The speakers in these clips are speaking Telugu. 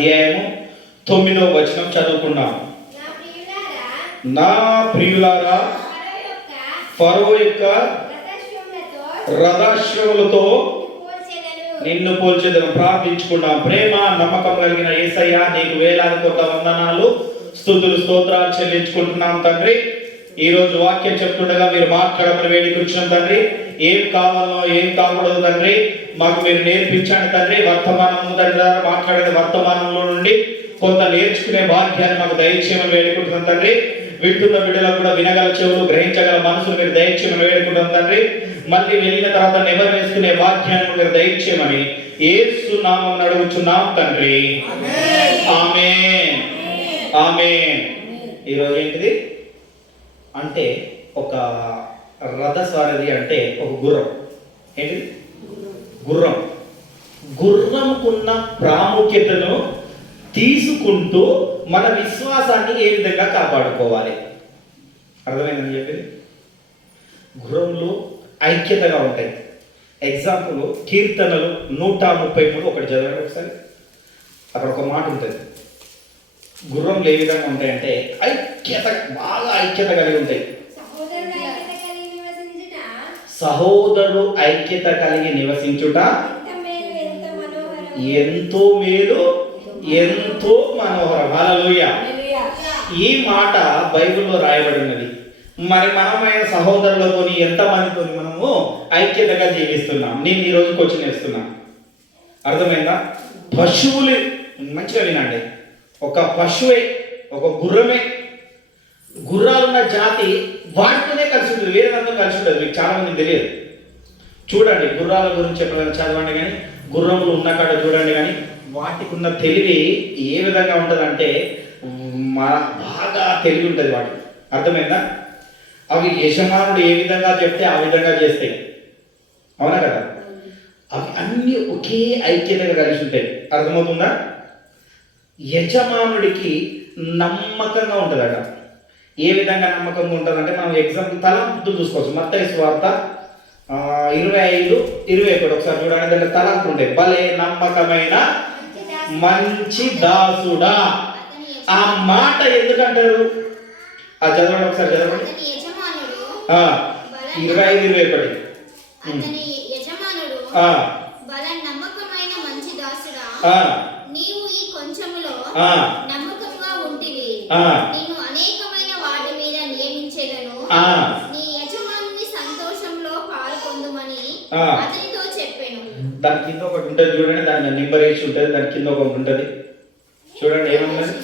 అధ్యాయము 9వ వచనం చదువుకున్నాం. నా ప్రియులారా, ఫరో యొక్క రథాశ్వములతో నిన్ను పోల్చేదను. ప్రార్థించుకున్నాం. ప్రేమ నమ్మకం కలిగిన యేసయ్య, నీకు వేలాది కోట్ల వందనాలు, స్తుతులు, స్తోత్రాలు చెల్లించుకుంటున్నాం తండ్రి. ఈ రోజు వాక్యం చెప్తుండగా మీరు మాట్లాడమని వేడుకొచ్చిన తండ్రి. ఏం కావాలో ఏం కాకూడదు తండ్రి మాకు మీరు నేర్పించండి తండ్రి. వర్తమానం తండ్రి మాట్లాడిన వర్తమానంలో నుండి కొంత నేర్చుకునే భాగ్యాన్ని మాకు దయచేయమని వేడుకుంటున్నాం తండ్రి. వింటున్న బిడ్డలకు కూడా వినగల చెవులు, గ్రహించగల మనసులు మీరు దయచేయమని వేడుకుంటున్నాం తండ్రి. మళ్ళీ వెళ్ళిన తర్వాత నెమరు వేసుకునే భాగ్యాన్ని మీరు దయచేయమని యేసు నామమున అడుగుచున్నాం తండ్రి. ఆమేన్, ఆమేన్. ఈరోజు ఏంటిది అంటే ఒక రథసారథి అంటే ఒక గుర్రం. ఏంటిది? గుర్రం. గుర్రంకున్న ప్రాముఖ్యతను తీసుకుంటూ మన విశ్వాసాన్ని ఏ విధంగా కాపాడుకోవాలి? అర్థమైందని చెప్పింది. గుర్రంలో ఐక్యతగా ఉంటాయి. ఎగ్జాంపుల్ కీర్తనలు 133 ఒకటి చదవండి ఒకసారి. అక్కడ ఒక మాట ఉంటుంది. గుర్రంలు ఏ విధంగా ఉంటాయంటే ఐక్యత, బాగా ఐక్యత కలిగి ఉంటాయి. సహోదరుడు ఐక్యత కలిగి నివసించుట ఎంతో మేలు, ఎంతో మనోహరం. హల్లెలూయా. ఈ మాట బైబిల్లో రాయబడి ఉన్నది. మరి మనమైన సహోదరులతో ఎంతమందితో మనము ఐక్యతగా జీవిస్తున్నాం? నేను ఈ రోజు క్వశ్చన్ వేస్తున్నా. అర్థమైందా? పశువులు, మంచిగా వినండి. ఒక పశువే, ఒక గుర్రమే, గుర్రాలున్న జాతి వాటితోనే కలిసి ఉంటుంది, వేరే దాంతో కలిసి ఉంటుంది. మీకు చాలా మంది తెలియదు. చూడండి, గుర్రాల గురించి ఎప్పుడైనా చదవండి కానీ, గుర్రములు ఉన్న కాడ చూడండి కానీ, వాటికి ఉన్న తెలివి ఏ విధంగా ఉంటుందంటే బాగా తెలివి ఉంటుంది వాటికి. అర్థమైందా? అవి యజమానుడు ఏ విధంగా చెప్తే ఆ విధంగా చేస్తాయి. అవునా కదా? అవి అన్నీ ఒకే ఐక్యతగా కలిసి ఉంటాయి. అర్థమవుతుందా? యజమానుడికి నమ్మకంగా ఉంటుందట. ఏ విధంగా నమ్మకంగా ఉంటుందంటే మనం ఎగ్జాంపుల్ తలంపులు చూసుకోవచ్చు. మత్తయి సువార్త 25:21 ఒకసారి చూడండి. దాంట్లో తలంపులు ఉంటాయి. భలే నమ్మకమైన మంచి దాసుడా. ఆ మాట ఎందుకంటారు? ఆ చదవండి ఒకసారి, చదవండి. 25:21 నీవు ఈ కొంచెములో నమ్మకంగా ఉంటివి, నిన్ను అనేకమైన వాటి మీద నియమించేదను, నీ యజమానుని సంతోషంలో పాల్పొందుమని అతనితో చెప్పాను. దాని కింద ఒకటి ఉంటుంది చూడండి, దాని నెంబర్ వేసి ఉంటుంది. దాని కింద ఒకటి ఉంటుంది చూడండి, ఏమన్నది?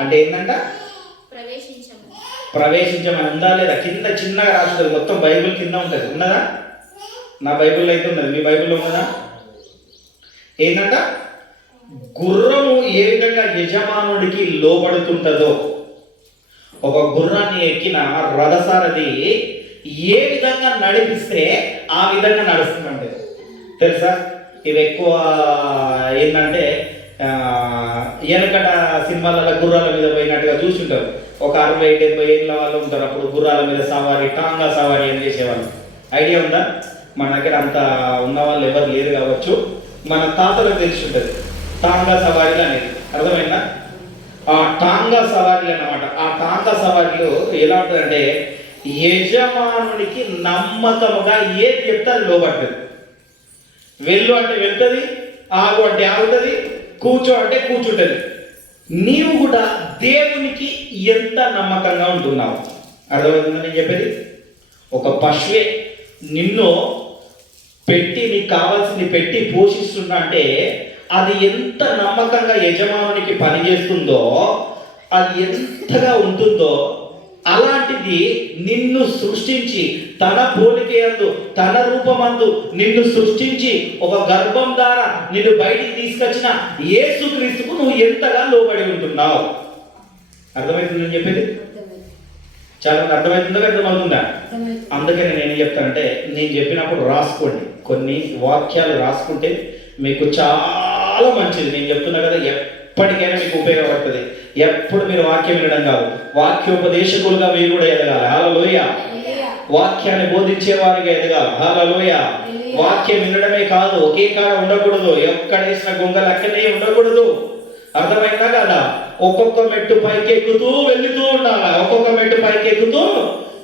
అంటే ఏంటంట? ప్రవేశించమని ఉందా లేదా? కింద చిన్నగా రాస్తుంది. మొత్తం బైబిల్ కింద ఉంటుంది. ఉన్నదా? నా బైబిల్లో అయితే ఉన్నది. మీ బైబిల్లో ఉన్నదా? ఏంటంట? గుర్రము ఏ విధంగా యజమానుడికి లోబడుతుంటుందో, ఒక గుర్రాన్ని ఎక్కిన రథసారథి ఏ విధంగా నడిపిస్తే ఆ విధంగా నడుస్తుందంటే తెలుసా? ఇవి ఎక్కువ ఏంటంటే వెనకట సినిమాలలో గుర్రాల మీద పోయినట్టుగా చూస్తుంటారు. ఒక 60-70 ఏళ్ళ వాళ్ళు ఉంటారు. అప్పుడు గుర్రాల మీద సవారీ, టాంగా సవారీ అని చేసేవాళ్ళు. ఐడియా ఉందా? మన దగ్గర అంత ఉన్న వాళ్ళు ఎవరు లేరు కావచ్చు. మన తాతలకు తెలిసి ఉంటుంది టాంగా సవారీలు అనేది. అర్థమైందా? ఆ టాంగా సవారీలు అన్నమాట. ఆ టాంగా సవారీలు ఎలా ఉంటుందంటే యజమానునికి నమ్మకముగా ఏది చెప్తే అది లోబడుతుంది. వెళ్ళు అంటే వెళ్తుంది, ఆగు అంటే ఆగుతుంది, కూర్చో అంటే కూర్చుంటుంది. నీవు కూడా దేవునికి ఎంత నమ్మకంగా ఉంటున్నావు? అర్థమవుతుందని నేను చెప్పేది. ఒక పశువే నిన్ను పెట్టి, నీకు కావాల్సింది పెట్టి పోషిస్తున్నా అంటే అది ఎంత నమ్మకంగా యజమానునికి పనిచేస్తుందో, అది ఎంతగా ఉంటుందో, అలాంటిది నిన్ను సృష్టించి తన పోలికయందు, తన రూపమందు నిన్ను సృష్టించి ఒక గర్భం ద్వారా నిన్ను బయటికి తీసుకొచ్చిన యేసుక్రీస్తుకు నువ్వు ఎంతగా లోబడి ఉంటున్నావు? అర్థమవుతుందని చెప్పేది. చాలా మంది అర్థమవుతుందా? అర్థమవుతుందా? అందుకని నేను చెప్తానంటే, నేను చెప్పినప్పుడు రాసుకోండి. కొన్ని వాక్యాలు రాసుకుంటే మీకు చాలా మంచిది. నేను చెప్తున్నా కదా, ఎప్పటికైనా మీకు ఉపయోగపడుతుంది. ఎప్పుడు మీరు వాక్యం వినడం కాదు, వాక్యోపదేశకులుగా మీరు కూడా ఎదగాలి. హల్లెలూయా. వాక్యాన్ని బోధించే వారిగా ఎదగాలి. హల్లెలూయా. వాక్యం వినడమే కాదు, ఒకే కాడ ఉండకూడదు, ఎక్కడేసిన గొంగలు అక్కడనే ఉండకూడదు. అర్థమైందా కదా? ఒక్కొక్క మెట్టు పైకి ఎక్కుతూ వెళ్తూ ఉండాలి, ఒక్కొక్క మెట్టు పైకి ఎక్కుతూ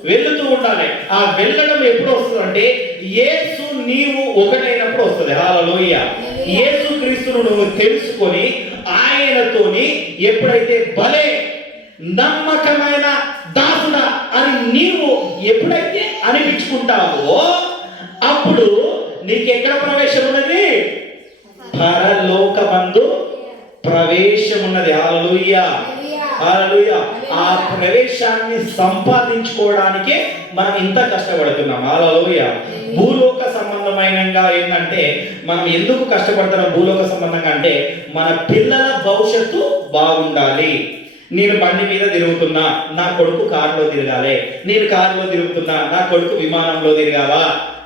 వెళ్తూ ఉండాలి. ఆ వెళ్ళడం ఎప్పుడు వస్తుందంటే యేసు నీవు ఒకటైనప్పుడు వస్తుంది. హల్లెలూయా. యేసు క్రీస్తును నువ్వు తెలుసుకొని ఆయనతోని ఎప్పుడైతే భలే నమ్మకమైన దాసుడా అని నీవు ఎప్పుడైతే అనిపించుకుంటావో అప్పుడు నీకు ఎక్కడ ప్రవేశం ఉన్నది? పరలోకమందు ప్రవేశం ఉన్నది. హల్లెలూయా, హల్లెలూయా. ఆ ప్రవేశాన్ని సంపాదించుకోవడానికే మనం ఇంత కష్టపడుతున్నాం. హల్లెలూయా. భూలోక సంబంధమైనగా ఏంటంటే మనం ఎందుకు కష్టపడుతున్నాం? భూలోక సంబంధంగా అంటే మన పిల్లల భవిష్యత్తు బాగుండాలి. నేను బండి మీద తిరుగుతున్నా, నా కొడుకు కారులో తిరగాలి. నేను కారులో తిరుగుతున్నా, నా కొడుకు విమానంలో తిరగాలా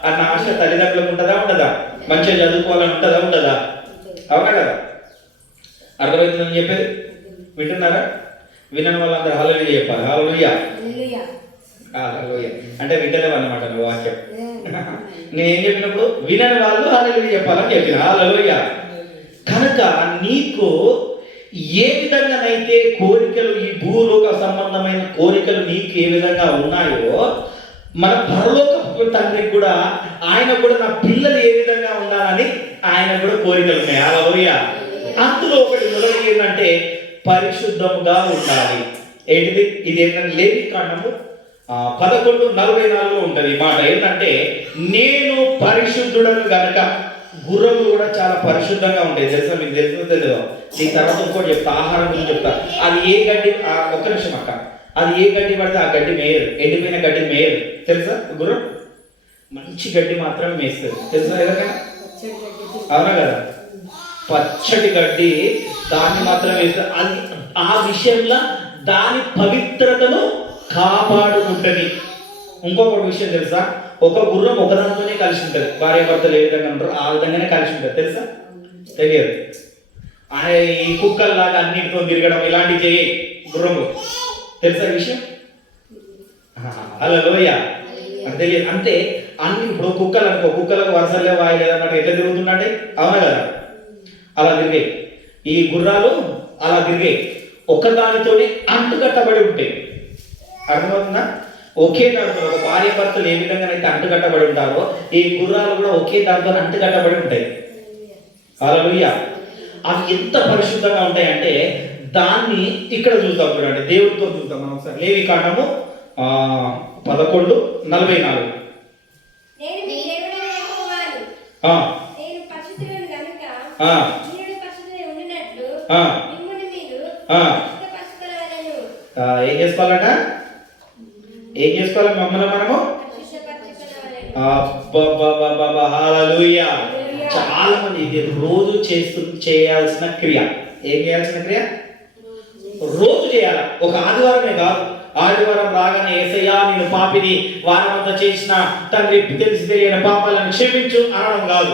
అన్న ఆశ తల్లిదండ్రులకు ఉంటుందా ఉండదా? మంచిగా చదువుకోవాలని ఉంటుందా ఉండదా? అవునా కదా? అర్థమవుతుందని చెప్పేది వింటున్నారా? వినని వాళ్ళందరూ హల్లెలూయా చెప్పాలి. హల్లెలూయా, హల్లెలూయా అంటే వింటలేవన్నమాట నువ్వు వాక్యం. నేనేం చెప్పినప్పుడు వినని వాళ్ళు హల్లెలూయా చెప్పాలని చెప్పిన. హల్లెలూయా. కనుక నీకు ఏ విధంగానైతే కోరికలు, ఈ భూలోక సంబంధమైన కోరికలు నీకు ఏ విధంగా ఉన్నాయో మన పరలోక తండ్రికి కూడా, ఆయన కూడా నా పిల్లలు ఏ విధంగా ఉండాలని ఆయన కూడా కోరికలు ఉన్నాయి. హల్లెలూయా. అందులో ఒకటి మొదటి ఏంటంటే పరిశుద్ధముగా ఉండాలి. ఏంటిది? ఇది ఏంటంటే లేవికాండము 11:44 ఉంటుంది ఈ మాట. ఏంటంటే నేను పరిశుద్ధుడను గనక. గుర్రములు కూడా చాలా పరిశుద్ధంగా ఉంటాయి తెలుసా? మీకు తెలుసో తెలియదు. దీని తర్వాత ఇంకోటి చెప్తా, ఆహారం గురించి చెప్తా. అది ఏ గడ్డి, ఒక్క నిమిషం అక్క, అది ఏ గడ్డి పడితే ఆ గడ్డి మేయరు, ఎండిపోయిన గడ్డి మేయరు తెలుసా? గుర్రం మంచి గడ్డి మాత్రమే మేస్తుంది తెలుసా? ఎవరికైనా? అవునా కదా? పచ్చటి గడ్డి దాన్ని మాత్రమే వేస్తుంది. అది ఆ విషయంలో దాని పవిత్రతను కాపాడుకుంటుంది. ఇంకొక విషయం తెలుసా? ఒక గుర్రం ఒకదానితోనే కలిసి ఉంటుంది. భార్య భర్తలు ఏ విధంగా ఉంటారో ఆ విధంగానే కలిసి ఉంటుంది తెలుసా? తెలియదు. ఈ కుక్కల్లాగా అన్నిటితో తిరగడం ఇలాంటివి చేయి గుర్రము. తెలుసా ఈ విషయం? హల్లెలూయా. అంటే తెలియదు. అంటే అన్ని ఇప్పుడు కుక్కలు అనుకో, కుక్కలకు వరుసలే వాయలేదు అన్నట్టు ఎట్లా తిరుగుతుందంటే, అవునా కదా? అలా తిరిగాయి ఈ గుర్రాలు, అలా తిరిగాయి. ఒకదానితోనే అంటుకట్టబడి ఉంటాయి. అర్థమవుతుందా? ఒకే దాంతో ఒక భార్య భర్తలు ఏ విధంగానైతే అంటుకట్టబడి ఉంటారో ఈ గుర్రాలు కూడా ఒకే దాంతో అంటుకట్టబడి ఉంటాయి. హల్లెలూయా. అవి ఎంత పరిశుద్ధంగా ఉంటాయంటే దాన్ని ఇక్కడ చూద్దాం, చూడండి, దేవుడితో చూద్దాం మనం ఒకసారి. లేవికాండము 11:44. ఏం చేసుకోవాలట? ఏం చేసుకోవాలి? మమ్మల్ని మనము హల్లెలూయా. చాలా మంది ఇది రోజు చేయాల్సిన క్రియ. ఏం చేయాల్సిన క్రియ? రోజు చేయాలి. ఒక ఆదివారమే కాదు. ఆదివారం రాగానే యేసయ్యా నేను పాపిని, వారమంతా చేసిన తండ్రి తెలిసి తెలియని పాపాలను క్షమించు అనడం కాదు.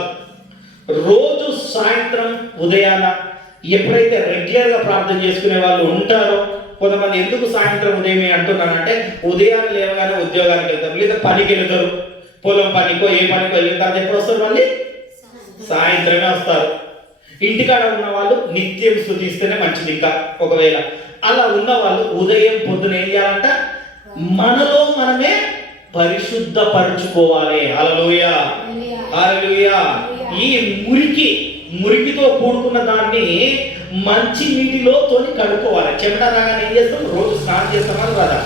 రోజు సాయంత్రం ఉదయాన ఎప్పుడైతే రెగ్యులర్గా ప్రార్థన చేసుకునే వాళ్ళు ఉంటారో, కొంతమంది ఎందుకు సాయంత్రం ఉదయమే అంటున్నానంటే ఉదయాన్నే లేవగానే ఉద్యోగానికి వెళ్తారు, లేదా పనికి వెళ్తారు, పొలం పనికో ఏ పనికో వెళ్ళిన తర్వాత ఎప్పుడు వస్తారు? మళ్ళీ సాయంత్రమే వస్తారు. ఇంటికాడ ఉన్న వాళ్ళు నిత్యం స్తుతిస్తేనే మంచిది. ఇంకా ఒకవేళ అలా ఉన్న వాళ్ళు ఉదయం పొద్దున ఏం చేయాలంట? మనలో మనమే పరిశుద్ధపరచుకోవాలి. హల్లెలూయా, హల్లెలూయా. ఈ మురికితో కూడుకున్న దాన్ని మంచి నీటిలో తోని కడుక్కోవాలి. చెమట రాగానే ఏం చేస్తాం? రోజు స్నానం చేస్తామని రాదా?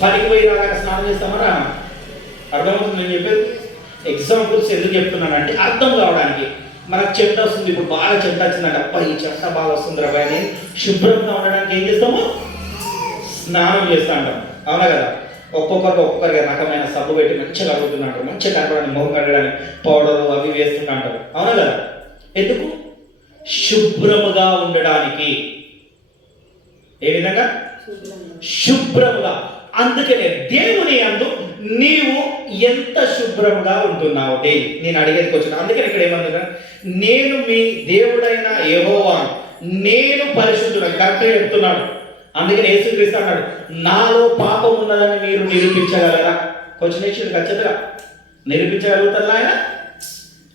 పనికి పోయి రాగానే స్నానం చేస్తామరా? అర్థమవుతుంది నేను చెప్పేది? ఎగ్జాంపుల్స్ ఎందుకు చెప్తున్నానంటే అర్థం కావడానికి. మనకు చెమట వస్తుంది, ఇప్పుడు బాగా చెమట వచ్చిందంటే అబ్బా ఈ చెమట బాగా వస్తుంది రాబాయ్ అని శుభ్రంగా ఉండడానికి ఏం చేస్తాము? స్నానం చేస్తూ ఉంటాం. అవునా కదా? ఒక్కొక్కరికి రకమైన సబ్బు పెట్టి మంచిగా కడుగుతుంటారు, మంచిగా కనపడడానికి, మొహం కడగడానికి పౌడరు అవి వేస్తుంటా అంటారు. అవునా కదా? ఎందుకు? శుభ్రముగా ఉండడానికి. ఏ విధంగా? శుభ్రముగా. అందుకనే దేవుని యందు నీవు ఎంత శుభ్రంగా ఉంటున్నావు డైలీ? నేను అడిగేది వచ్చిన. అందుకని ఇక్కడ ఏమన్నా, నేను మీ దేవుడైన యెహోవాను, నేను పరిశుద్ధుడు. కరెక్ట్గా చెప్తున్నాడు. అందుకని యేసుక్రీస్తు అన్నాడు, నాలో పాపం ఉన్నదని మీరు నిరూపించగలరా? కొంచెం ఖచ్చితంగా నిరూపించగలుగుతారా? ఆయన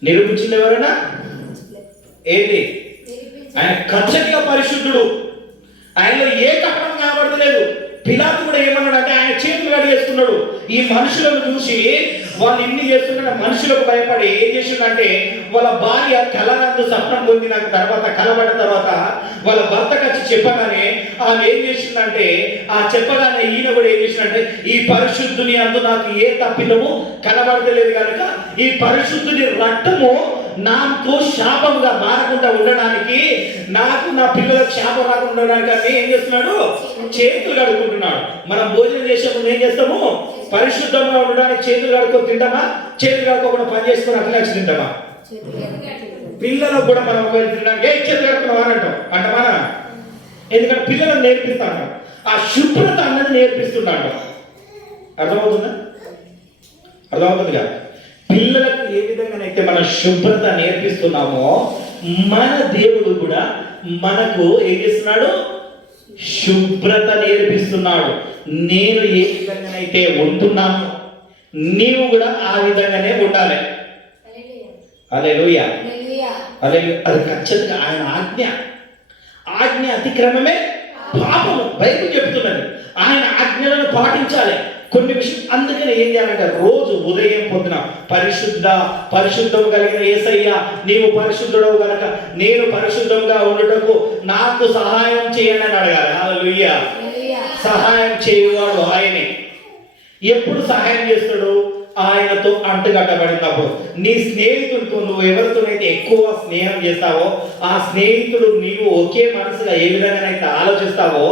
నిరూపించింది ఎవరైనా? ఏంటి? ఆయన ఖచ్చితంగా పరిశుద్ధుడు, ఆయనలో ఏ కపటం కనబడలేదు. పిలాతు కూడా ఏమన్నాడు అంటే ఆయన చేతులు కడిగేసుకున్నాడు. ఈ మనుషులను చూసి వాళ్ళు ఇన్ని చేస్తున్న మనుషులకు భయపడి ఏం చేసిందంటే వాళ్ళ భార్య కలనందు స్వప్నం పొందిన తర్వాత, కలబడ్డ తర్వాత వాళ్ళ భర్తకు వచ్చి చెప్పగానే ఆమె ఏం చేసిందంటే, ఆ చెప్పగానే ఈయన కూడా ఏం చేసిందంటే, ఈ పరిశుద్ధుని అందు నాకు ఏ తప్పిదము కనబడతలేదు కనుక ఈ పరిశుద్ధుని రక్తము నాకు శాపంగా మారకుండా ఉండడానికి, నాకు నా పిల్లలకు శాపం రాకుండా ఉండడానికి అని ఏం చేస్తున్నాడు? చేతులు కడుక్కుంటున్నాడు. మనం భోజనం చేసే ముందు ఏం చేస్తాము? పరిశుద్ధంగా ఉండడానికి చేతులు కడుక్కొని తింటామా? చేతులు కడుక్కోకుండా పని చేసుకొని అట్లా వచ్చి తింటామా? పిల్లలకు కూడా మనం ఒకవేళ తినడానికి చేతులు కడుక్కున్నాం అని అంటామా? ఎందుకంటే పిల్లలకు నేర్పిస్తాను, ఆ శుభ్రత అన్నది నేర్పిస్తున్నాడు. అర్థమవుతుందా? అర్థమవుతుంది కదా? పిల్లలకు ఏ విధంగానైతే మన శుభ్రత నేర్పిస్తున్నామో మన దేవుడు కూడా మనకు ఏం చేస్తున్నాడు? శుభ్రత నేర్పిస్తున్నాడు. నేను ఏ విధంగానైతే ఉంటున్నానో నీవు కూడా ఆ విధంగానే ఉండాలి. హల్లెలూయా, హల్లెలూయా. అది ఖచ్చితంగా ఆయన ఆజ్ఞ అతిక్రమమే పాపము. బైబిల్ చెప్తున్నది ఆయన ఆజ్ఞలను పాటించాలి. కొన్ని విషయం అందుకని ఏం చేయాలంటే రోజు ఉదయం పొద్దున పరిశుద్ధం కలిగిన యేసయ్య నీవు పరిశుద్ధుడవు కనుక నేను పరిశుద్ధంగా ఉండుటకు నాకు సహాయం చేయండి అని అడగాలి. హల్లెలూయా. సహాయం చేయువాడు ఆయనే. ఎప్పుడు సహాయం చేస్తాడు? ఆయనతో అంటుకట్టబడినప్పుడు. నీ స్నేహితుడితో నువ్వు ఎవరితోనైతే ఎక్కువ స్నేహం చేస్తావో ఆ స్నేహితుడు నీవు ఒకే మనసుగా ఏ విధంగానైతే ఆలోచిస్తావో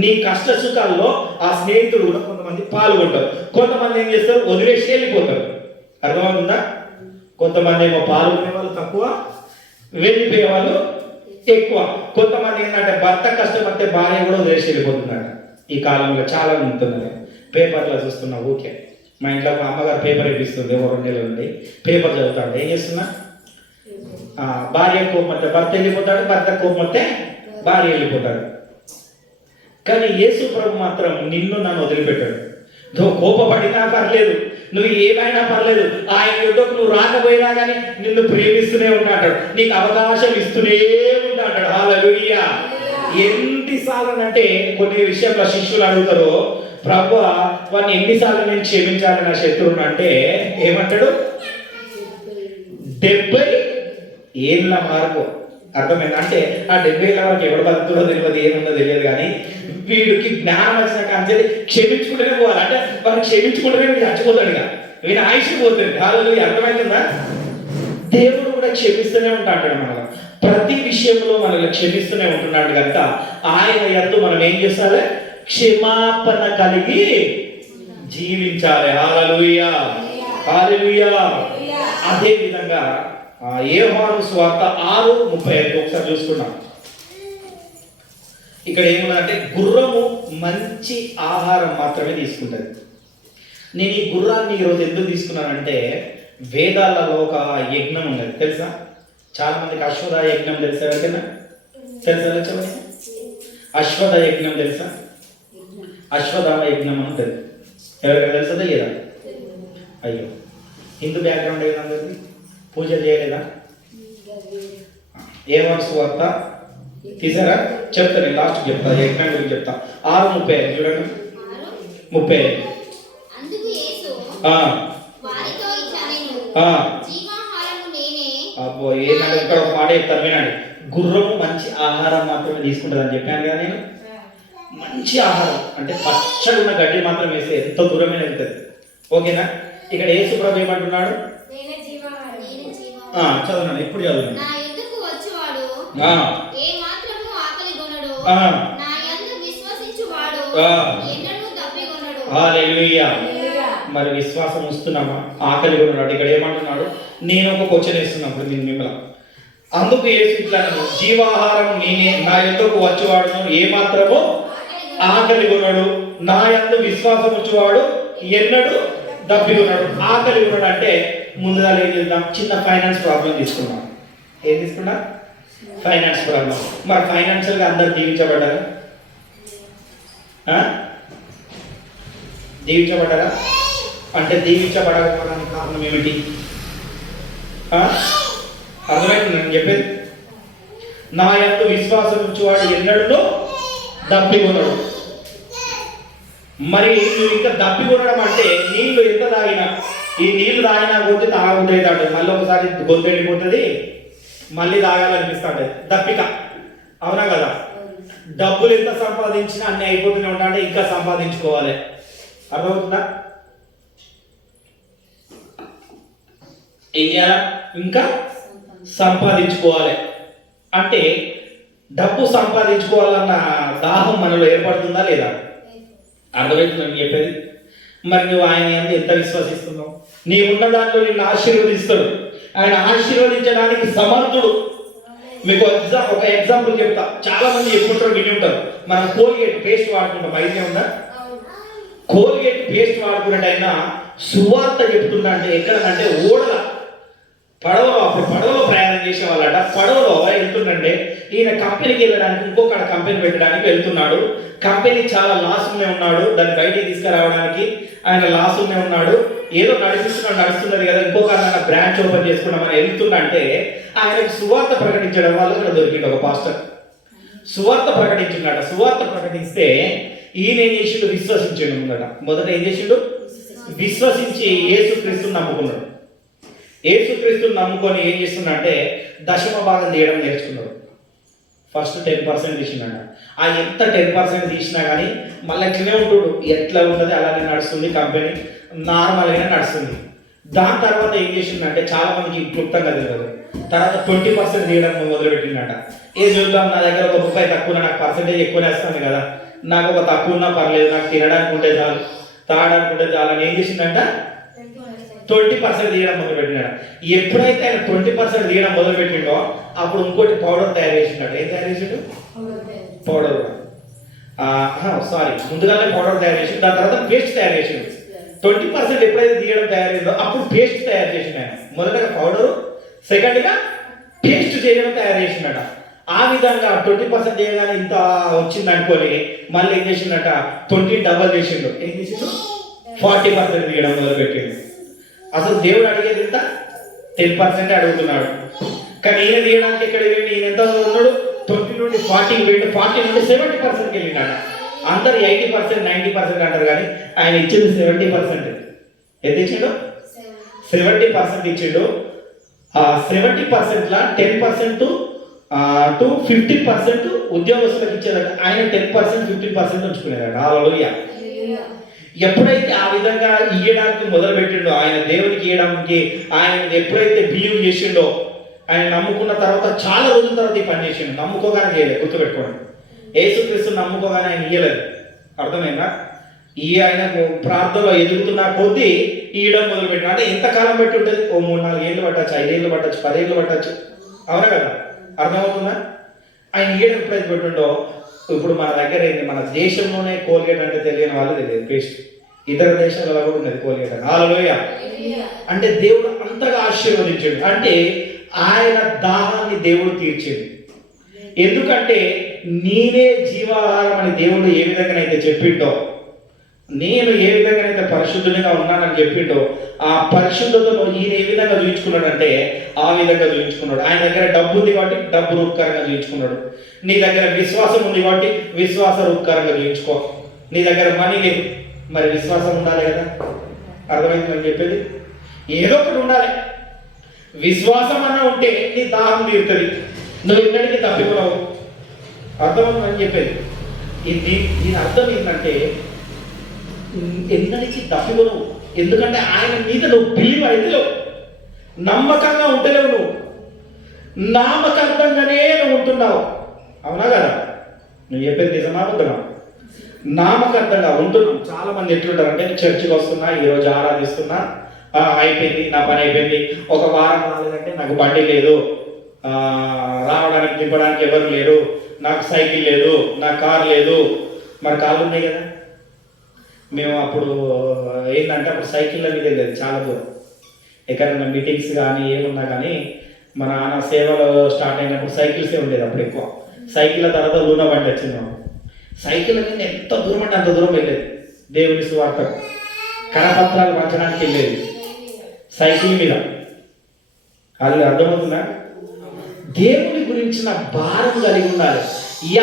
నీ కష్ట సుఖాల్లో ఆ స్నేహితుడు కూడా కొంతమంది పాల్గొంటారు. కొంతమంది ఏం చేస్తారు? వదిలేసి వెళ్ళిపోతారు. అర్థమవుతుందా? కొంతమంది ఏమో పాల్గొనే వాళ్ళు తక్కువ, వెళ్ళిపోయే వాళ్ళు ఎక్కువ. కొంతమంది ఏంటంటే భర్త కష్టపడితే భార్య కూడా వదిలేసి వెళ్ళిపోతున్నాడు. ఈ కాలంలో చాలా ఉంటున్నారు. పేపర్లో చూస్తున్నా. ఓకే, మా ఇంట్లో మా అమ్మగారు పేపర్ ఇప్పిస్తుంది 2 నెలల నుండి. పేపర్ చదువుతాడు. ఏం చేస్తున్నా? భార్య కోపం వస్తే భర్త వెళ్ళిపోతాడు, భర్త కోపం వస్తే భార్య వెళ్ళిపోతాడు. కానీ యేసు ప్రభు మాత్రం నిన్ను నన్ను వదిలిపెట్టాడు. నువ్వు కోపపడినా పర్లేదు, నువ్వు ఏమైనా పర్లేదు, ఆయన యుద్ధకు నువ్వు రాకపోయినా కానీ నిన్ను ప్రేమిస్తూనే ఉంటాడు, నీకు అవకాశం ఇస్తూనే ఉంటాడు. హల్లెలూయా. ఎన్నిసార్లు అంటే కొన్ని విషయంలో శిష్యులు అడుగుతారు, ప్రభు వాడిని ఎన్నిసార్లు నేను క్షమించాలి నా శత్రువుని అంటే ఏమంటాడు? 70 ఏళ్ళ మార్పు. అర్థమైంది? అంటే ఆ 70 ఏళ్ళ వరకు ఎవడు బతుకుతుందో తెలియదు, ఏముందో తెలియదు, కానీ వీడికి జ్ఞానం వచ్చిన కాంచెల్లి క్షమించుకుంటూనే పోవాలి. అంటే వాడు క్షమించుకుంటూనే వీడు చచ్చిపోతాడు, ఇక వీడి ఆయుష్ పోతుంది. హల్లెలూయా. అర్థమవుతుందా? దేవుడు కూడా క్షమిస్తూనే ఉంటాడు. మనలో ప్రతి విషయంలో మనల్ని క్షమిస్తూనే ఉంటున్నాడు కనుక ఆయన యందు మనం ఏం చేస్తాలి? క్షమాపణ కలిగి జీవించాలి. హల్లెలూయా, హల్లెలూయా. అదే విధంగా యోహాను సువార్త 6:35 ఒకసారి చూసుకున్నాం. ఇక్కడ ఏముందంటే గుర్రము మంచి ఆహారం మాత్రమే తీసుకుంటుంది. నేను ఈ గుర్రాన్ని ఈరోజు ఎందుకు తీసుకున్నానంటే వేదాలలో ఒక యజ్ఞం ఉన్నది తెలుసా? చాలా మందికి అశ్వథ యజ్ఞం తెలుసా? ఎవరికైనా తెలుసా? అశ్వథ యజ్ఞం తెలుసా? అశ్వత్థామ యజ్ఞం ఉంటుంది. ఎవరికైనా తెలుసదా లేదా? అయ్యో, హిందూ బ్యాక్గ్రౌండ్ ఏదైనా అందరిది పూజలు చేయలేదా? యోహాను సువార్త తీసారా? చెప్తా, నేను లాస్ట్ చెప్తా, యజ్ఞం గురించి చెప్తా. 6:35 చూడండి. 35. అబ్బో, ఏంటంటే ఇక్కడ ఒక మాట చెప్తాను వినండి. గుర్రము మంచి ఆహారం మాత్రమే తీసుకుంటుంది అని చెప్పాను కదా నేను. మంచి ఆహారం అంటే పచ్చడి ఉన్న గడ్డి మాత్రం వేస్తే ఎంత దూరమైన వెళ్తుంది. ఓకేనా? ఇక్కడ యేసు ప్రభు ఏమంటున్నాడు? చదవనండి, ఎప్పుడు చదవండి. హల్లెలూయా. మరి విశ్వాసం వస్తున్నామా? ఆకలి కొన్నాడు. ఇక్కడ ఏమంటున్నాడు? నేను ఒక క్వశ్చన్ వేస్తున్నప్పుడు నేను మిమ్మల్ని అందుకు యేసు ఇట్లా జీవాహారం నేనే, నా యొద్దకు వచ్చేవాడును ఏమాత్రమో ఆకలి కొన్నాడు, నా యందు విశ్వాసం వచ్చేవాడు ఎన్నడూ దప్పి ఉన్నాడు. ఆకలి ఉన్నాడు అంటే ముందుగా ఏం చేద్దాం? చిన్న ఫైనాన్స్ ప్రాబ్లం తీసుకున్నాం. ఏం తీసుకున్నా? Finance problem. మరి ఫైనాన్షియల్గా అందరు దీవించబడ్డారా? దీవించబడ్డారా? అంటే దీవించబడకపోవడానికి కారణం ఏమిటి? అర్థమైంది నేను చెప్పేది? నా యందు విశ్వాసం ఉంచువాడు ఎన్నడూ దప్పి కొనడు. మరి నువ్వు ఇంకా దప్పి కొనడం అంటే నీళ్లు ఎంత తాగినా, ఈ నీళ్లు తాగినా కొద్ది తాగుతాడు, మళ్ళీ ఒకసారి గొంతు ఎండిపోతుంది, మళ్ళీ తాగాలనిపిస్తాడు, దప్పిక. అవునా కదా? డబ్బులు ఎంత సంపాదించినా అన్ని అయిపోతూనే ఉంటాయంటే ఇంకా సంపాదించుకోవాలి. అర్థమవుతుందా? ఏం చేయాలా? ఇంకా సంపాదించుకోవాలి. అంటే డబ్బు సంపాదించుకోవాలన్న దాహం మనలో ఏర్పడుతుందా లేదా? అర్థమవుతుందా నేను చెప్పేది? మరి నువ్వు ఆయన ఎంత విశ్వసిస్తున్నావు? నీ ఉన్న దాంట్లో నిన్ను ఆశీర్వదిస్తాడు. ఆయన ఆశీర్వదించడానికి సమర్థుడు. మీకు ఒక ఎగ్జాంపుల్ చెప్తా. చాలా మంది ఎప్పుడుంటారో విని ఉంటారు. మనం కోల్గేట్ పేస్ట్ వాడుకుంటాం, ఐడియా ఉందా? కోల్గేట్ పేస్ట్ వాడుకున్నట్టు ఆయన సువార్త చెప్తున్నా అంటే ఎక్కడంటే ఓడల పడవలో, అప్పుడు పడవలో ప్రయాణం చేసే వాళ్ళట. పడవలో వెళ్తుండే ఈయన కంపెనీకి వెళ్ళడానికి, ఇంకొక కంపెనీ పెట్టడానికి వెళ్తున్నాడు. కంపెనీ చాలా లాస్లోనే ఉన్నాడు, దాన్ని బయటికి తీసుకురావడానికి ఆయన లాస్లోనే ఉన్నాడు. ఏదో నడుస్తున్నది కదా, ఇంకొక బ్రాంచ్ ఓపెన్ చేసుకున్నామని వెళ్తుందంటే ఆయనకు సువార్త ప్రకటించడం వల్ల ఇక్కడ దొరికింది ఒక పాస్టర్. సువార్త ప్రకటించిందట. సువార్త ప్రకటిస్తే ఈయన ఏం చేసిండు? విశ్వసించిండు. ముందట మొదట ఏం చేసిండు? విశ్వసించి యేసుక్రీస్తుని నమ్ముకున్నాడు. యేసుక్రీస్తుని నమ్ముకొని ఏం చేస్తున్నాడంటే దశమ భాగం తీయడం నేర్చుకున్నాడు. ఫస్ట్ 10% తీసిండ. ఆ ఎంత 10% తీసినా కానీ మళ్ళీ ఎట్లనే ఉంటాడు. ఎట్లా ఉంటుంది అలానే నడుస్తుంది, కంపెనీ నార్మల్గానే నడుస్తుంది. దాని తర్వాత ఏం చేసిందంటే చాలా మందికి క్లుప్తంగా తెలియదు. తర్వాత 20% తీయడం మొదలుపెట్టిందట. ఏం చూద్దాం, నా దగ్గర ఒక రూపాయి తక్కువ, నాకు పర్సెంటేజ్ ఎక్కువ వేస్తాను కదా, నాకు ఒక తక్కువ ఉన్నా పర్లేదు, నాకు తినడానికి ఉంటే చాలు, తాగడానికి ఉంటే చాలు అని ఏం చేసిందంట 20% తీయడం మొదలుపెట్టినాడు. ఎప్పుడైతే ఆయన 20% తీయడం మొదలుపెట్టిండో అప్పుడు ఇంకోటి పౌడర్ తయారు చేసినాడు. ఏం తయారు చేసిండు? పౌడర్. ముందుగానే పౌడర్ తయారు చేసి దాని తర్వాత పేస్ట్ తయారు చేసిండు. 20% ఎప్పుడైతే తీయడం తయారైందో అప్పుడు పేస్ట్ తయారు చేసిండు ఆయన. మొదటగా పౌడరు, సెకండ్గా పేస్ట్ చేయడం తయారు చేసిండట. ఆ విధంగా 20% చేయగానే ఇంత వచ్చింది అనుకొని మళ్ళీ ఏం చేసిండట 20 డబల్ చేసిండు. ఏం చేసిండు? 40% తీయడం మొదలుపెట్టిండు. అసలు దేవుడు అడిగేది ఎంత? 10% అడుగుతున్నాడు. కానీ ఈయన తీయడానికి ఎక్కడ వెళ్ళి ఈయన ఎంత ఉన్నాడు? 20 నుండి 40 వెళ్ళి 40 నుండి 70%కి వెళ్ళినాడు. అందరు 80% 90% అంటారు, కానీ ఆయన ఇచ్చింది 70%. ఎంత ఇచ్చిండు? 70% ఇచ్చిండు. ఆ 70%లా 10% టు 50% ఉద్యోగస్తులకు ఇచ్చేదట. ఆయన 10% 50% ఉంచుకునేదట. హల్లెలూయా. ఎప్పుడైతే ఆ విధంగా ఇయ్యడానికి మొదలు పెట్టిండో, ఆయన దేవునికి ఇయ్యడానికి ఆయన ఎప్పుడైతే బిలీవ్ చేసిండో, ఆయన నమ్ముకున్న తర్వాత చాలా రోజుల తర్వాత ఈ పని చేసిండు. నమ్ముకోగానే చేయలేదు, గుర్తుపెట్టుకోండి. యేసుక్రీస్తు నమ్ముకోగానే ఆయన ఇయ్యలేదు. అర్థమైందా? ఆయన ప్రార్థనలో ఎదుగుతున్న కొద్దీ ఇయ్యడం మొదలు పెట్టిన. అంటే ఎంతకాలం బట్టి ఉంటుంది? ఓ 3-4 ఏళ్ళు పట్టచ్చు, 5 ఏళ్ళు పట్టచ్చు, 10 ఏళ్ళు పట్టచ్చు. అవునా కదా? అర్థమవుతుందా? ఆయన ఇయ్యడం ఎప్పుడైతే పెట్టిండో, ఇప్పుడు మన దగ్గర ఏంటి, మన దేశంలోనే కోల్గేట్ అంటే తెలియని వాళ్ళు తెలియదు, పేస్ట్. ఇతర దేశాలలో కూడా ఉన్నది కోల్గేట్. హల్లెలూయా. అంటే దేవుడు అంతగా ఆశీర్వదించాడు. అంటే ఆయన దాహాన్ని దేవుడు తీర్చాడు. ఎందుకంటే నేనే జీవాహారం అని దేవుడు ఏ విధంగానైతే చెప్పిండో, నేను ఏ విధంగానైతే పరిశుద్ధునిగా ఉన్నానని చెప్పిండో, ఆ పరిశుద్ధతలో ఈయన ఏ విధంగా చూపించుకున్నాడంటే ఆ విధంగా చూపించుకున్నాడు. ఆయన దగ్గర డబ్బు ఉంది కాబట్టి డబ్బు రూపకరంగా చూపించుకున్నాడు. నీ దగ్గర విశ్వాసం ఉంది కాబట్టి విశ్వాస రూపకరంగా చూపించుకో. నీ దగ్గర మనీ లేదు, మరి విశ్వాసం ఉండాలి కదా. అర్థమైందని చెప్పేది? ఏదో ఒకటి ఉండాలి. విశ్వాసం అన్న ఉంటే నీ దాహం తీరుతుంది, నువ్వు ఎన్నడికి తప్పిపోవు. అర్థమవుతుందని చెప్పేది. దీని అర్థం ఏంటంటే ఎన్నడికి తప్పిపోవు. ఎందుకంటే ఆయన మీద నువ్వు బిలీవ్ అయితే, నమ్మకంగా ఉంటలేవు, నువ్వు నామకార్థంగానే నువ్వు ఉంటున్నావు. అవునా కదా? నువ్వు చెప్పేది నిజమా? ఉంటున్నావు నామకార్థంగా ఉంటున్నాం. చాలా మంది ఎట్లుంటారు అంటే, చర్చికి వస్తున్నా, ఈరోజు ఆరాధిస్తున్నా, అయిపోయింది, నా పని అయిపోయింది. ఒక వారం రాలేదంటే నాకు బండి లేదు, రావడానికి దింపడానికి ఎవరు లేరు, నాకు సైకిల్ లేదు, నాకు కారు లేదు. మరి కార్లు ఉన్నాయి కదా. మేము అప్పుడు ఏంటంటే అప్పుడు సైకిళ్ళ మీద వెళ్ళేది చాలా దూరం. ఎక్కడైనా మీటింగ్స్ కానీ ఏమున్నా కానీ మన నాన్న సేవలో స్టార్ట్ అయినప్పుడు సైకిల్సే ఉండేది. అప్పుడు ఎక్కువ సైకిళ్ళ తర్వాత లూనా బండి వచ్చింది. మాకు సైకిల్ మీద ఎంత దూరం అంటే అంత దూరం వెళ్ళేది. దేవుని సువార్తకు కరపత్రాలు పంచడానికి వెళ్ళేది సైకిల్ మీద. అది అర్థమవుతుందా? దేవుని గురించిన భారం కలిగి ఉండాలి.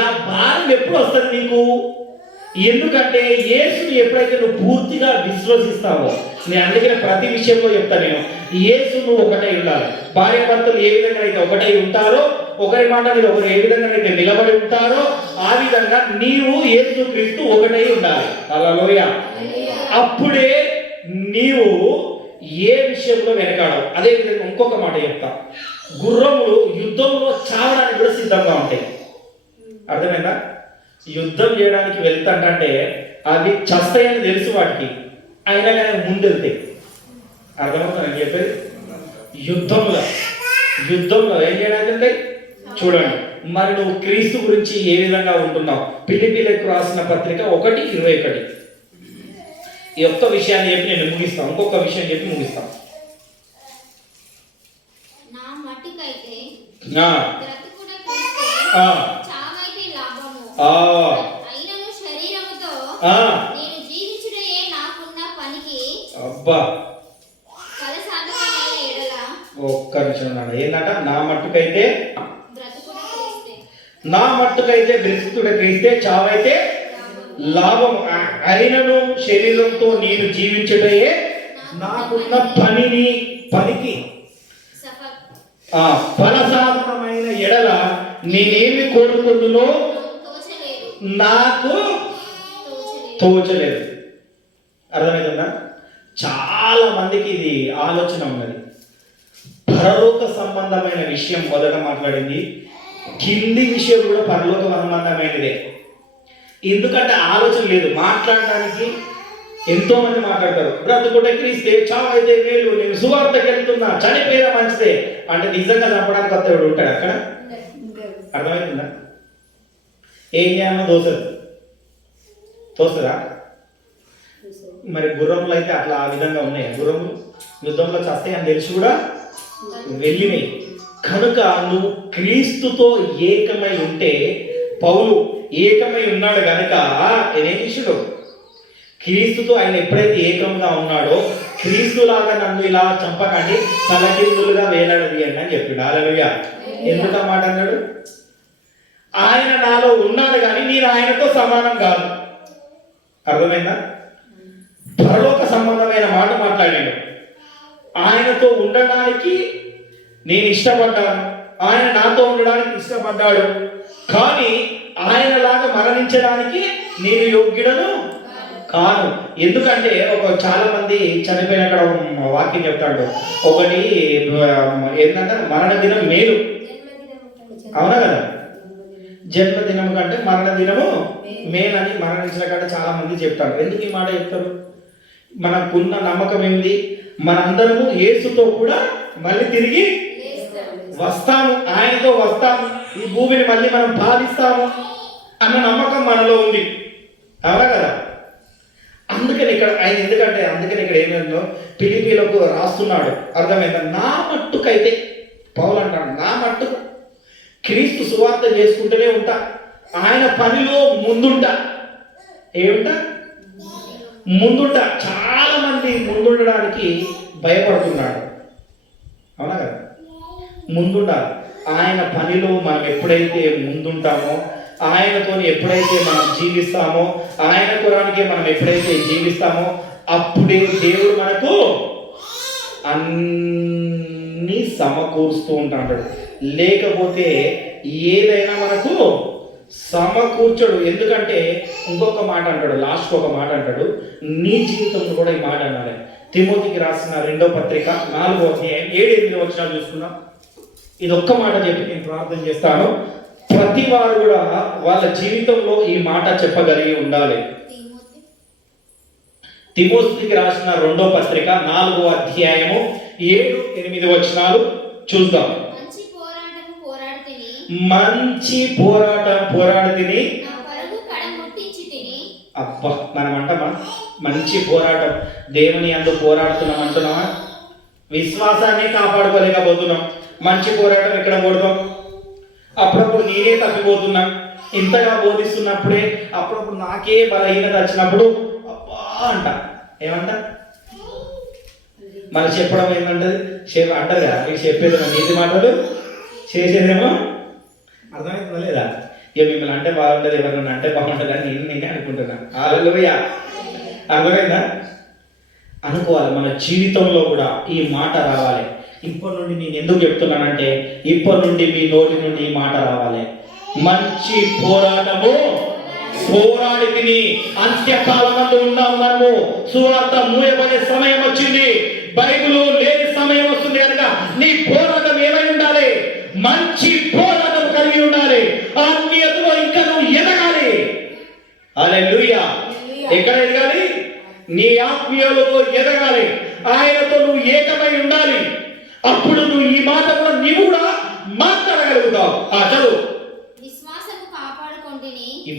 ఆ భారం ఎప్పుడు వస్తుంది నీకు? ఎందుకంటే యేసుని ఎప్పుడైతే నువ్వు పూర్తిగా విశ్వసిస్తావో, నేను అందుకనే ప్రతి విషయంలో చెప్తాను, నేను యేసు నువ్వు ఒకటై ఉండాలి. భార్యాభర్తలు ఏ విధంగా అయితే ఒకటై ఉంటారో, ఒకరి మాట మీద ఒకరు ఏ విధంగా అయితే నిలబడి ఉంటారో, ఆ విధంగా నీవు యేసు క్రీస్తు ఒకటై ఉండాలి. హల్లెలూయా. అప్పుడే నీవు ఏ విషయంలో వెనకాడవు. అదే విధంగా ఇంకొక మాట చెప్తా, గుర్రములు యుద్ధంలో చావడానికి కూడా సిద్ధంగా ఉంటాయి. అర్థమైందా? యుద్ధం చేయడానికి వెళ్తాంటే అవి చస్తాయని తెలుసు వాటికి, అయినా కానీ ముందెళ్తాయి. అర్థమవుతుందని చెప్పేది? యుద్ధంలో ఏం చేయడానికి ఉంటాయి చూడండి. మరి నువ్వు క్రీస్తు గురించి ఏ విధంగా ఉంటున్నావు? ఫిలిప్పీలకు రాసిన పత్రిక 1:21. ఈ ఒక్క విషయాన్ని చెప్పి నేను ముగిస్తాను, ఇంకొక విషయం చెప్పి ముగిస్తాను. నా మట్టుకైతే బ్రతుకుట ఆ చావైతే లాభము. ఆ అయినను శరీరముతో నేను జీవించుటయే నాకున్న పనికి అబ్బా ఫలసాధకమైన ఎడల. ఒక్క నిమిషం నాన్న. ఏంటంట? నా మట్టుకైతే బ్రతుకుట క్రీస్తే, నా మట్టుకైతే బ్రతుకుట క్రీస్తే, చావైతే లాభం. అయినను శరీరంతో నేను జీవించుటయే నాకున్న పనికి ఫలసాధనమైన ఎడల నేనేమి కోరుకుంటున్నో నాకు తోచలేదు. అర్థమవుతుందా? చాలా మందికి ఇది ఆలోచన ఉన్నది. పరలోక సంబంధమైన విషయం మొదట మాట్లాడింది, కింది విషయం కూడా పరలోక సంబంధమైనదే. ఎందుకంటే ఆలోచన లేదు. మాట్లాడడానికి ఎంతో మంది మాట్లాడతారు, బ్రతుకుట క్రీస్తే, చావైతే మేలు, నేను సువార్తకి వెళ్తున్నా, చనిపోయినా మంచిదే అంటే నిజంగా చంపడానికి కొత్తవాడు ఉంటాడు అక్కడ? అర్థమవుతుందా? ఏం చేయాలో తోస్తుందా? మరి గుర్రములు అయితే అట్లా ఆ విధంగా ఉన్నాయి. గుర్రములు యుద్ధంలో చస్తాయి అని తెలిసి కూడా వెళ్ళినాయి. కనుక నువ్వు క్రీస్తుతో ఏకమై ఉంటే, పౌలు ఏకమై ఉన్నాడు కనుక ఏం చేసాడు? క్రీస్తుతో ఆయన ఎప్పుడైతే ఏకంగా ఉన్నాడో, క్రీస్తులాగా నన్ను ఇలా చంపకండి, తలకిందులుగా వేలాడదీయండి అని చెప్పాడు. హల్లెలూయా. ఎందుకు ఆ మాట అన్నాడు? ఆయన నాలో ఉన్నాడు కానీ నేను ఆయనతో సమానం కాదు. అర్థమైందా? పరలోక సంబంధమైన మాట మాట్లాడాడు. ఆయనతో ఉండడానికి నేను ఇష్టపడ్డాను, ఆయన నాతో ఉండడానికి ఇష్టపడ్డాడు, కానీ ఆయనలాగా మరణించడానికి నేను యోగ్యుడను కాను. ఎందుకంటే చాలా మంది చనిపోయిన అక్కడ వాక్యం చెప్తాడు, ఒకటి ఏంటంటే మరణ దినం మేలు, అవునా కదా? జన్మదినం కంటే మరణ దినము మేలని మరణించిన కంటే చాలా మంది చెప్తారు. ఎందుకు ఈ మాట చెప్తారు? మనకున్న నమ్మకం ఏంది? మనందరము యేసుతో కూడా మళ్ళీ తిరిగి వస్తాము, ఆయనతో వస్తాము, ఈ భూమిని మళ్ళీ మనం పాలిస్తాము అన్న నమ్మకం మనలో ఉంది, అవునా కదా? అందుకని ఇక్కడ ఆయన అందుకని ఇక్కడ ఏమైందో ఫిలిప్పీలకు రాస్తున్నాడు. అర్థమైందా? నా మట్టుకైతే, పౌలు అంటాడు, నా మట్టుకు క్రీస్తు సువార్త చేసుకుంటూనే ఉంటా, ఆయన పనిలో ముందుంటా. ఏమిటా? ముందుంటా. చాలా మంది ముందుండడానికి భయపడుతున్నాడు, అవునా కదా? ముందుండాలి. ఆయన పనిలో మనం ఎప్పుడైతే ముందుంటామో, ఆయనతో ఎప్పుడైతే మనం జీవిస్తామో, ఆయన కురానికే మనం ఎప్పుడైతే జీవిస్తామో, అప్పుడే దేవుడు మనకు అన్ని సమకూరుస్తూ ఉంటాడు. లేకపోతే ఏదైనా మనకు సమకూర్చడు. ఎందుకంటే ఇంకొక మాట అంటాడు, లాస్ట్ ఒక మాట అంటాడు, నీ జీవితంలో కూడా ఈ మాట అన్నాడు. తిమోతికి రాసిన 2వ పత్రిక 4వ అధ్యాయం 7-8 వచనాలు చూసుకున్నాం. ఇది ఒక్క మాట చెప్పి నేను ప్రార్థన చేస్తాను. ప్రతి వారు కూడా వాళ్ళ జీవితంలో ఈ మాట చెప్పగలిగి ఉండాలి. తిమోతికి రాసిన 2వ పత్రిక 4వ అధ్యాయము 7-8 వచనాలు చూద్దాం. మంచి పోరాటం పోరాడితిని. అబ్బా, మనం అంటామా మంచి పోరాటం? దేవుని యందు పోరాడుతున్నాం అంటున్నామా? విశ్వాసాన్ని కాపాడుకోలేకపోతున్నాం. మంచి పోరాటం ఎక్కడ కొడతాం? అప్పుడప్పుడు నేనే తప్పిపోతున్నా. ఇంతగా బోధిస్తున్నప్పుడే అప్పుడప్పుడు నాకే బలహీనత వచ్చినప్పుడు అబ్బా అంట. ఏమంట? మళ్ళీ చెప్పడం ఏంటంటది అంటారు కదా, మీకు చెప్పేది నీతి మాటలు చేసేదేమో అర్థమవుతుందా లేదా? ఇక మిమ్మల్ని అంటే బాగుంటుంది, ఎవరన్నా అంటే బాగుంటుంది అని నేనే అనుకుంటున్నా. హల్లెలూయా. అర్థమైందా? అనుకోవాలి. మన జీవితంలో కూడా ఈ మాట రావాలి. ఇప్పటి నుండి నేను ఎందుకు చెప్తున్నానంటే, ఇప్పటి నుండి మీ నోటి నుండి ఈ మాట రావాలి. మంచి పోరాటము పోరాడి తిని అంత్యకాలమందు ఉన్నాం మనము. సువార్త మూయబడే సమయం వచ్చింది, బైబిల్ లేని సమయం వస్తుంది కనుక నీ పోరాటం ఏమై ఉండాలి? మంచి పోరాటం కలిగి ఉండాలి. ఆత్మీయతలో ఇంకా నువ్వు ఎదగాలి. హల్లెలూయా. ఎక్కడ ఎదగాలి? నీ ఆత్మీయులతో ఎదగాలి. ఆయనతో నువ్వు ఏకమై ఉండాలి. అప్పుడు నువ్వు ఈ మాట కూడా నీవు కూడా మాట్లాడగలుగుతావు. చదువు.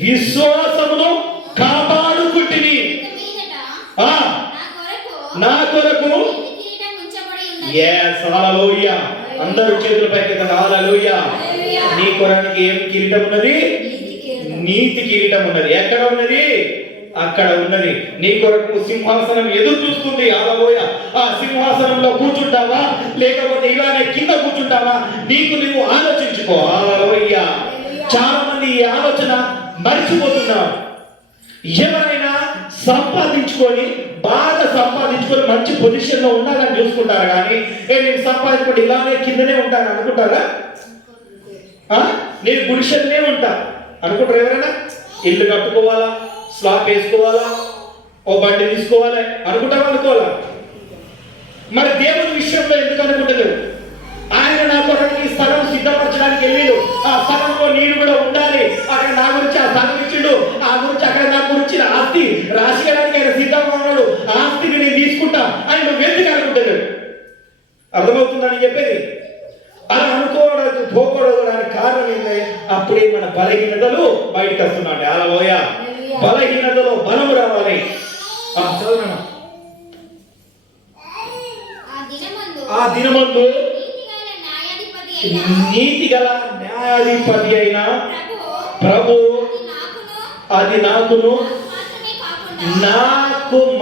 విశ్వాసమును కాపాడుకుంటుని నా కొరకు. హల్లెలూయా. అందరూ చేతుల పైకి హల్లెలూయా. నీ కొరకు ఏం కిరీటం ఉన్నది? నీతి కిరీటం ఉన్నది. ఎక్కడ ఉన్నది? అక్కడ ఉన్నది. నీ కొరకు సింహాసనం ఎదురు చూస్తుంది. హల్లెలూయా. ఆ సింహాసనంలో కూర్చుంటావా లేకపోతే ఇలానే కింద కూర్చుంటావా? నీకు నువ్వు ఆలోచించుకో. హల్లెలూయా. చాలా మంది ఈ ఆలోచన మర్చిపోతున్నారు. ఎవరైనా సంపాదించుకొని బాగా సంపాదించుకొని మంచి పొజిషన్ లో ఉండాలని చూసుకుంటారు, కానీ నేను సంపాదించుకుంటే ఇలానే కిందనే ఉంటాను అనుకుంటారా? నేను గుడిసెల్నే ఉంటా అనుకుంటారు ఎవరైనా? ఇల్లు కట్టుకోవాలా, స్లాబ్ వేసుకోవాలా, ఓ బండి తీసుకోవాలి అనుకుంటావా? అనుకోవాలా? మరి దేవుని విషయంలో ఎందుకు అనుకుంటలేవు? ఆయన నా కొరకు స్థలం సిద్ధపరచడానికి వెళ్ళిండు. ఆ స్థలంలో నేను కూడా ఉండాలి. అక్కడ నా గురించి ఆ స్థలం ఇచ్చిండు. ఆ గురించి అక్కడ నా గురించి ఆస్తి రాసియడానికి ఆయన సిద్ధంగా ఉన్నాడు. ఆస్తిని నేను తీసుకుంటా అని నువ్వు ఎందుకు అనుకుంటలేవు? అర్థమవుతుందని చెప్పేది. అలా అనుకోవడానికి పోకూడడానికి కారణం ఏంటి? అప్పుడే మన బలహీనతలు బయటకు వస్తున్నాడు. హల్లెలూయా. బలహీనతలో బలము రావాలి. ఆ దినమందు నీతి గల న్యాయాధిపతి అయిన ప్రభు అది నాకు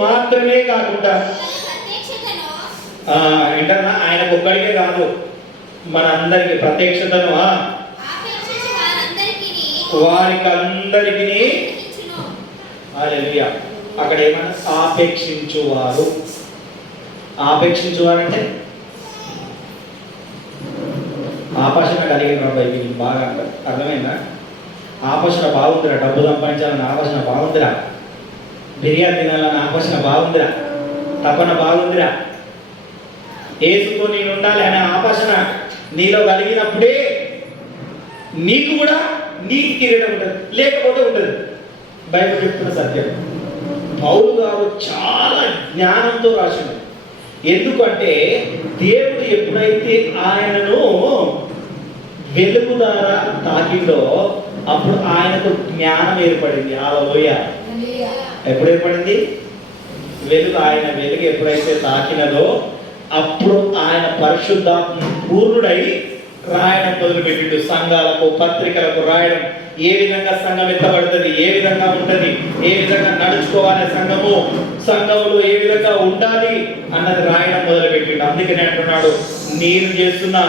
మాత్రమే కాకుండా ఏంటన్నా ఆయనకు ఒక్కడికే కాదు, మన అందరికి ప్రత్యక్షతను వారికి అందరికి. హల్లెలూయా. అక్కడ ఏమన్నా ఆపేక్షించువారు. ఆపేక్షించువారంటే ఆపర్శన కలిగిన బైబిల్ బాగా అర్థమైందా? ఆపర్శన బాగుందిరా, డబ్బు సంపాదించాలని ఆపర్శన బాగుందిరా, బిర్యానీ తినాలని ఆపర్శన బాగుందిరా, తపన బాగుందిరా, ఏసుతో నేను ఉండాలి అనే ఆపర్శన నీలో కలిగినప్పుడే నీకు కూడా నీకు కిరీటం ఉంటుంది, లేకపోతే ఉంటుంది. బైబిల్ చెప్తున్న సత్యం. పౌలు గారు చాలా జ్ఞానంతో రాసిండు. ఎందుకంటే దేవుడు ఎప్పుడైతే ఆయనను వెలుగు ద్వారా తాకిందో అప్పుడు ఆయనకు జ్ఞానం ఏర్పడింది. హల్లెలూయా. ఎప్పుడు ఏర్పడింది? వెలుగు ఎప్పుడైతే తాకినదో అప్పుడు ఆయన పరిశుద్ధాత్మ పూర్ణుడై రాయడం మొదలుపెట్టిండు. సంఘాలకు పత్రికలకు రాయడం, ఏ విధంగా సంఘం ఎత్తబడుతుంది, ఏ విధంగా ఉంటుంది, ఏ విధంగా నడుచుకోవాలి, సంఘములో ఏ విధంగా ఉండాలి అన్నది రాయడం మొదలుపెట్టిండు. అందుకనే అంటున్నాడు, నేను చేస్తున్నా,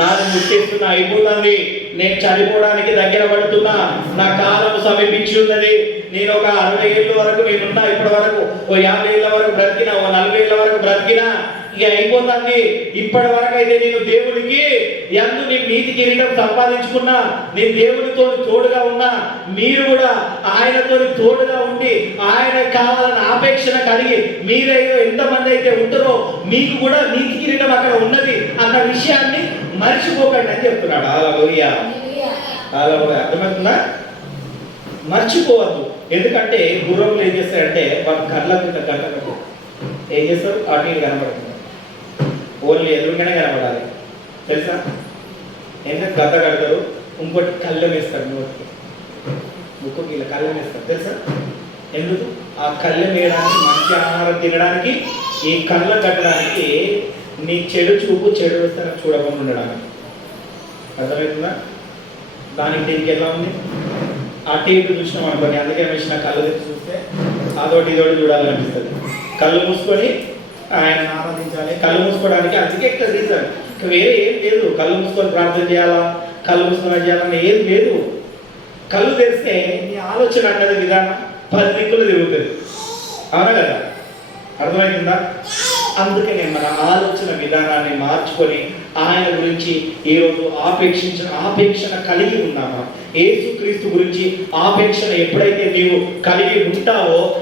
నాది ముట్టేస్తున్నా, అయిపోతుంది, నేను చనిపోవడానికి దగ్గర పడుతున్నా, నా కాలం సమీపించి ఉన్నది. నేను ఒక 60 ఏళ్ళ వరకు నేనున్నా, ఇప్పటి వరకు ఓ 50 ఏళ్ళ వరకు బ్రతికినా, ఓ 40 ఏళ్ళ వరకు బ్రతికినా, ఇక అయిపోతుంది. ఇప్పటి వరకు అయితే నేను దేవుడికి ఎందు నేను నీతి కిరీటం సంపాదించుకున్నా, నేను దేవుడితో తోడుగా ఉన్నా, మీరు కూడా ఆయనతో తోడుగా ఉండి ఆయన కావాలని ఆపేక్షణ కలిగి మీరైతే ఎంతమంది అయితే ఉంటారో మీకు కూడా నీతి కిరీటం అక్కడ ఉన్నది అన్న విషయాన్ని మర్చిపోకండి అని చెప్తున్నాడు. హల్లెలూయా. హల్లెలూయా. అర్థమవుతుందా? మర్చిపోవద్దు. ఎందుకంటే గుర్రంలో ఏం చేస్తారంటే వాళ్ళ కళ్ళకు గంటలకు ఏం చేస్తారు, అటు ఇటు కనబడుతుంది, ఓన్లీ ఎదురుగానే కనబడాలి. తెలుసా? ఎందుకు గద్ద కడతారు? ఇంకోటి కళ్ళెం వేస్తారు, నోటికి ముక్కుకి ఇలా కళ్ళెం వేస్తారు. తెలుసా ఎందుకు? ఆ కళ్ళెం వేయడానికి, మంచి ఆహారం తినడానికి, ఈ కళ్ళ కట్టడానికి, నీ చెడు చూపు చెడు వేస్తాను చూడకుండా ఉండడానికి. అర్థమవుతుందా? దానికి దీనికి ఎలా ఉంది? అటు ఇటు చూసినాం అనుకోండి, అందుకే వేసిన కళ్ళు తెచ్చి చూస్తే అదోటి ఇదోటి చూడాలనిపిస్తుంది. కళ్ళు మూసుకొని ఆయన ఆరాధించాలి. కళ్ళు మూసుకోవడానికి అందుకే రీజన్, వేరే ఏం లేదు. కళ్ళు మూసుకొని ప్రార్థన చేయాలా, కళ్ళు మూసుకొని చేయాలని ఏం లేదు. కళ్ళు తెరిస్తే నీ ఆలోచన అన్నది విధానం 10 దిక్కులు తిరుగుతుంది. అవునా కదా? అర్థమవుతుందా? అందుకనే మన ఆలోచన విధానాన్ని మార్చుకొని ఆయన గురించి ఈరోజు ఆపేక్షణ కలిగి ఉన్నామా? యేసుక్రీస్తు గురించి ఆపేక్షణ ఎప్పుడైతే నీవు కలిగి ఉంటావో